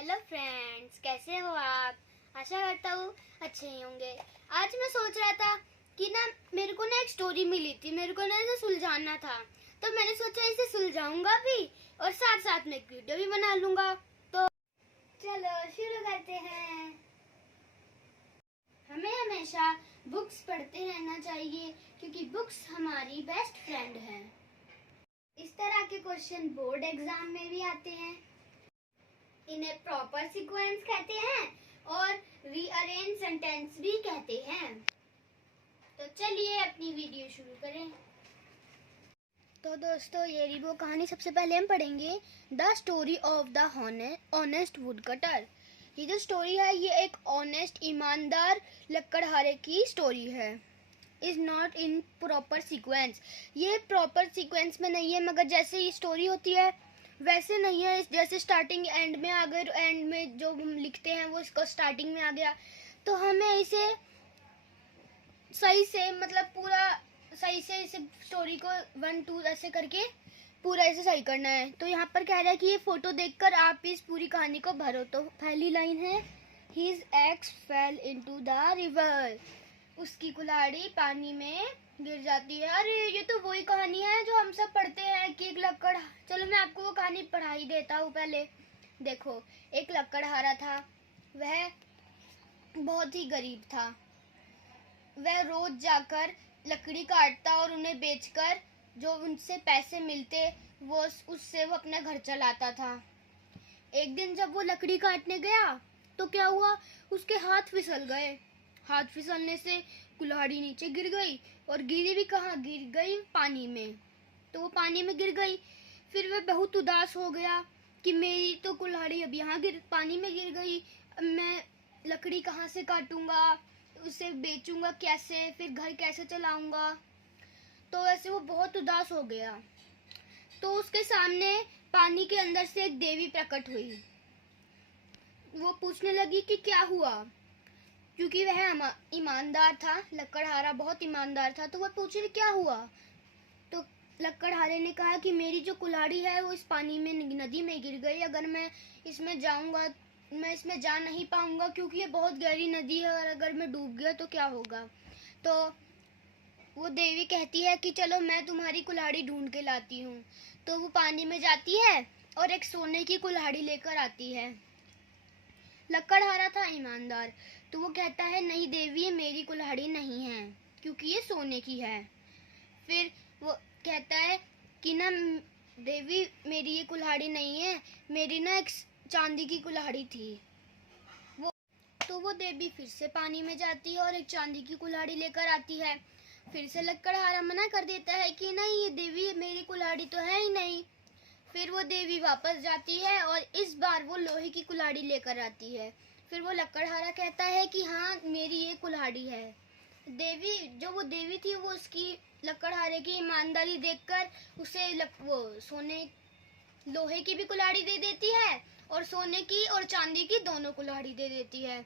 Hello friends, कैसे हो आप? आशा करता हूँ अच्छे ही होंगे। आज मैं सोच रहा था कि मेरे को एक स्टोरी मिली थी, मेरे को इसे सुलझाना था। तो मैंने सोचा इसे सुलझाऊंगा भी और साथ साथ में एक वीडियो भी बना लूंगा। तो चलो शुरू करते हैं। हमें हमेशा बुक्स पढ़ते रहना चाहिए क्योंकि बुक्स हमारी बेस्ट फ्रेंड है। इस तरह के क्वेश्चन बोर्ड एग्जाम में भी आते हैं। इन्हें प्रॉपर सीक्वेंस कहते हैं और रीअरेंज सेंटेंस भी कहते हैं। तो चलिए अपनी वीडियो शुरू करें। तो दोस्तों, ये रही वो कहानी। सबसे पहले हम पढ़ेंगे the story of the honest would cutter. ये जो स्टोरी है ये एक ऑनेस्ट ईमानदार लकड़हारे की स्टोरी है। Is not in proper sequence. ये प्रॉपर सीक्वेंस में नहीं है, मगर जैसे ये स्टोरी होती है वैसे नहीं है। जैसे स्टार्टिंग एंड में आ गए, एंड में जो हम लिखते हैं वो इसका स्टार्टिंग में आ गया, तो हमें इसे सही से पूरा सही से इसे स्टोरी को 1 2 ऐसे करके पूरा इसे सही करना है। तो यहाँ पर कह रहा है कि ये फोटो देखकर आप इस पूरी कहानी को भरो। तो पहली लाइन है his ex fail into the river. उसकी कुल्हाड़ी पानी में गिर जाती है। अरे ये तो वही कहानी है जो हम सब पढ़ते हैं कि एक लक्कड़। चलो मैं आपको वो कहानी पढ़ा ही देता हूँ। पहले देखो, एक लकड़हारा था। वह बहुत ही गरीब था। वह रोज जाकर लकड़ी काटता और उन्हें बेचकर जो उनसे पैसे मिलते वो उससे वो अपना घर चलाता था। एक दिन जब वो लकड़ी काटने गया तो क्या हुआ, उसके हाथ फिसल गए। हाथ फिसलने से कुल्हाड़ी नीचे गिर गई, और गिरी भी कहाँ, गिर गई पानी में। तो वो पानी में गिर गई। फिर वह बहुत उदास हो गया कि मेरी तो कुल्हाड़ी अब यहाँ पानी में गिर गई। अब मैं लकड़ी कहाँ से काटूंगा, उसे बेचूंगा कैसे, फिर घर कैसे चलाऊंगा। तो ऐसे वो बहुत उदास हो गया। तो उसके सामने पानी के अंदर से एक देवी प्रकट हुई। वो पूछने लगी कि क्या हुआ, क्योंकि वह ईमानदार था। लकड़हारा बहुत ईमानदार था। तो वह पूछ रही क्या हुआ। तो लकड़हारे ने कहा कि मेरी जो कुल्हाड़ी है वो इस पानी में, नदी में गिर गई। अगर मैं इसमें जाऊंगा, मैं इसमें जा नहीं पाऊंगा क्योंकि ये बहुत गहरी नदी है, और अगर मैं डूब गया तो क्या होगा। तो वो देवी कहती है कि चलो मैं तुम्हारी कुल्हाड़ी ढूंढ के लाती हूँ। तो वो पानी में जाती है और एक सोने की कुल्हाड़ी लेकर आती है। लकड़हारा था ईमानदार, तो वो कहता है नहीं देवी, ये मेरी कुल्हाड़ी नहीं है क्योंकि ये सोने की है। फिर वो कहता है कि देवी, मेरी ये कुल्हाड़ी नहीं है, मेरी एक चांदी की कुल्हाड़ी थी। वो देवी फिर से पानी में जाती है और एक चांदी की कुल्हाड़ी लेकर आती है। फिर से लकड़हारा मना कर देता है कि नहीं, ये देवी मेरी कुल्हाड़ी तो है ही नहीं। फिर वो देवी वापस जाती है और इस बार वो लोहे की कुल्हाड़ी लेकर आती है। फिर वो लकड़हारा कहता है कि हाँ, मेरी ये कुल्हाड़ी है। वो देवी थी, वो उसकी लकड़हारे की ईमानदारी देखकर उसे वो लोहे की भी कुल्हाड़ी दे देती है, और सोने की और चांदी की दोनों कुल्हाड़ी दे देती है।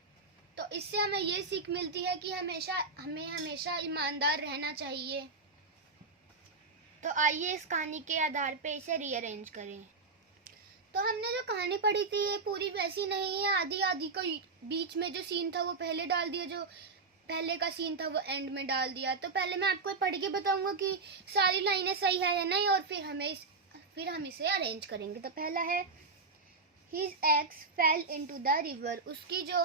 तो इससे हमें ये सीख मिलती है कि हमें हमेशा ईमानदार रहना चाहिए। तो आइए इस कहानी के आधार पे इसे रीअरेंज करें। तो हमने जो कहानी पढ़ी थी ये पूरी वैसी नहीं है। आधी आधी का बीच में जो सीन था वो पहले डाल दिया, जो पहले का सीन था वो एंड में डाल दिया। तो पहले मैं आपको पढ़ के बताऊंगा कि सारी लाइनें सही है या नहीं, और फिर हम इसे अरेंज करेंगे। तो पहला है His axe fell into the river। उसकी जो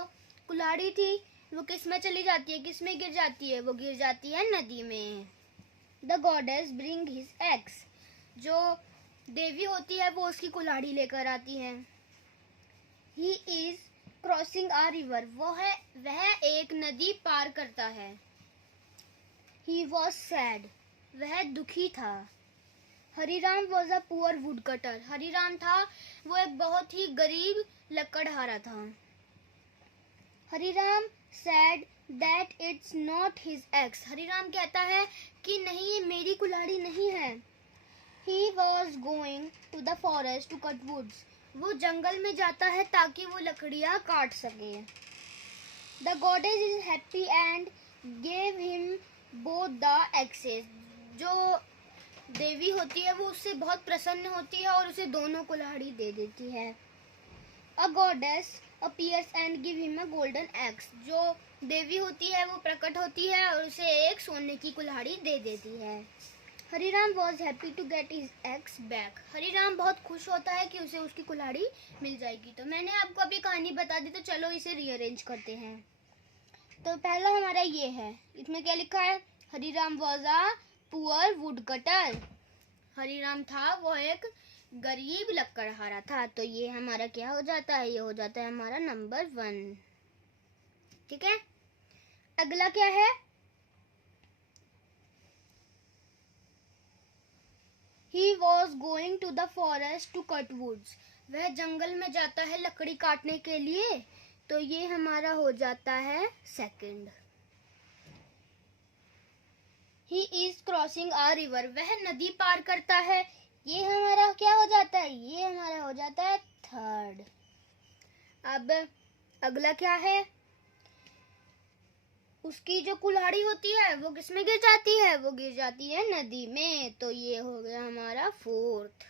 कुल्हाड़ी थी वो किस में चली जाती है, किस में गिर जाती है, वो गिर जाती है नदी में। The goddess bring his axe। जो देवी होती है वो उसकी कुल्हाड़ी लेकर आती है। He is crossing a river। वह एक नदी पार करता है। He was sad। वह दुखी था। Hariram was a poor woodcutter। Hariram था वो एक बहुत ही गरीब लकड़हारा था। Hariram said that it's not his axe। Hariram कहता है कि नहीं, ये मेरी कुल्हाड़ी नहीं है। He was going to the forest to cut woods। वो जंगल में जाता है ताकि वो लकड़ियाँ काट सके। The goddess is happy and gave him both the axes। जो देवी होती है वो उससे बहुत प्रसन्न होती है और उसे दोनों कुल्हाड़ी दे देती है। A goddess appears and give him a golden eggs. जो देवी होती है वो प्रकट होती है और उसे एक सोने की कुल्हाड़ी दे देती है। Hariram was happy to get his eggs back. Hariram बहुत खुश होता है कि उसे उसकी कुल्हाड़ी मिल जाएगी। तो मैंने आपको अभी कहानी बता दी, तो चलो इसे रीअरेंज करते हैं। तो पहला हमारा ये है, इसमें क्या लिखा है? Hariram was a poor would cutter. Hariram था वो एक गरीब लकड़हारा था। तो ये हमारा क्या हो जाता है? ये हो जाता है हमारा नंबर 1। ठीक है, अगला क्या है? He was going to the forest to cut woods. वह जंगल में जाता है लकड़ी काटने के लिए। तो ये हमारा हो जाता है 2nd। He is crossing a river. वह नदी पार करता है। ये हमारा क्या हो जाता है? ये हमारा हो जाता है 3rd। अब अगला क्या है? उसकी जो कुल्हाड़ी होती है वो किसमें गिर जाती है? वो गिर जाती है नदी में। तो ये हो गया हमारा 4th।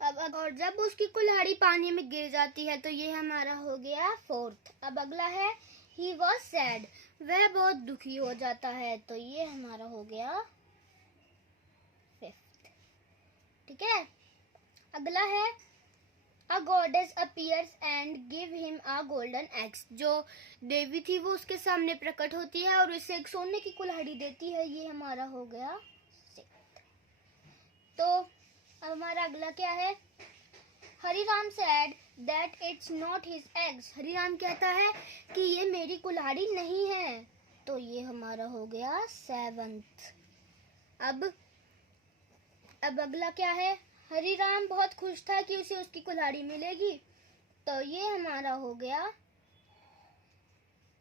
अब और जब उसकी कुल्हाड़ी पानी में गिर जाती है तो ये हमारा हो गया 4th। अब अगला है he was sad. वह बहुत दुखी हो जाता है। तो ये हमारा हो गया 5th। ठीक है, अगला है A goddess appears and give him a golden axe. जो देवी थी वो उसके सामने प्रकट होती है और उसे एक सोने की कुल्हाड़ी देती है। ये हमारा हो गया 6th। तो अब हमारा अगला क्या है? Hariram said that it's not his eggs. Hariram कहता है कि ये मेरी कुल्हाड़ी नहीं है। तो ये हमारा हो गया 7th। अब अगला क्या है? हरिराम बहुत खुश था कि उसे उसकी कुल्हाड़ी मिलेगी। तो ये हमारा हो गया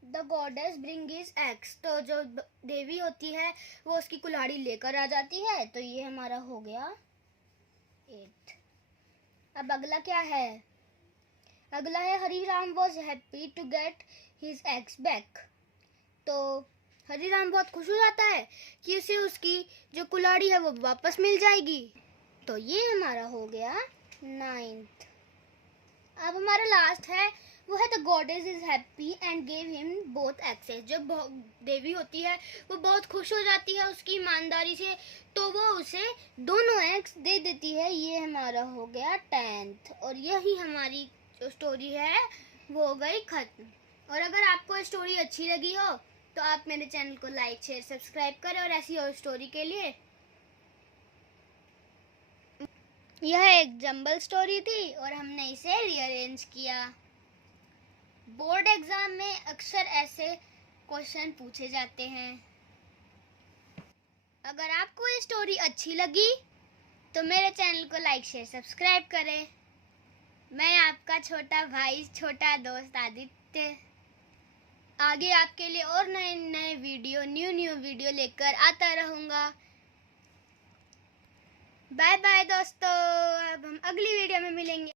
the goddess bring his eggs. तो जो देवी होती है वो उसकी कुल्हाड़ी लेकर आ जाती है। तो ये हमारा हो गया 8th। अब अगला क्या है? अगला है Hariram was happy to get his eggs back. तो हरिराम बहुत खुश हो जाता है कि उसे उसकी जो कुल्हाड़ी है वो वापस मिल जाएगी। तो ये हमारा हो गया 9th। अब हमारा लास्ट है, वो है the goddess is happy and gave him both axes. जब देवी होती है वो बहुत खुश हो जाती है उसकी ईमानदारी से, तो वो उसे दोनों एक्स दे देती है। ये हमारा हो गया 10th। और यही हमारी जो स्टोरी है वो हो गई खत्म। और अगर आपको स्टोरी अच्छी लगी हो तो आप मेरे चैनल को लाइक शेयर सब्सक्राइब करें। और ऐसी और स्टोरी के लिए, यह एक जंबल स्टोरी थी और हमने इसे रीअरेंज किया। बोर्ड एग्जाम में अक्सर ऐसे क्वेश्चन पूछे जाते हैं। अगर आपको ये स्टोरी अच्छी लगी तो मेरे चैनल को लाइक शेयर सब्सक्राइब करें। मैं आपका छोटा भाई, छोटा दोस्त आदित्य आगे आपके लिए और नए नए न्यू वीडियो लेकर आता रहूँगा। बाय बाय दोस्तों, अब हम अगली वीडियो में मिलेंगे।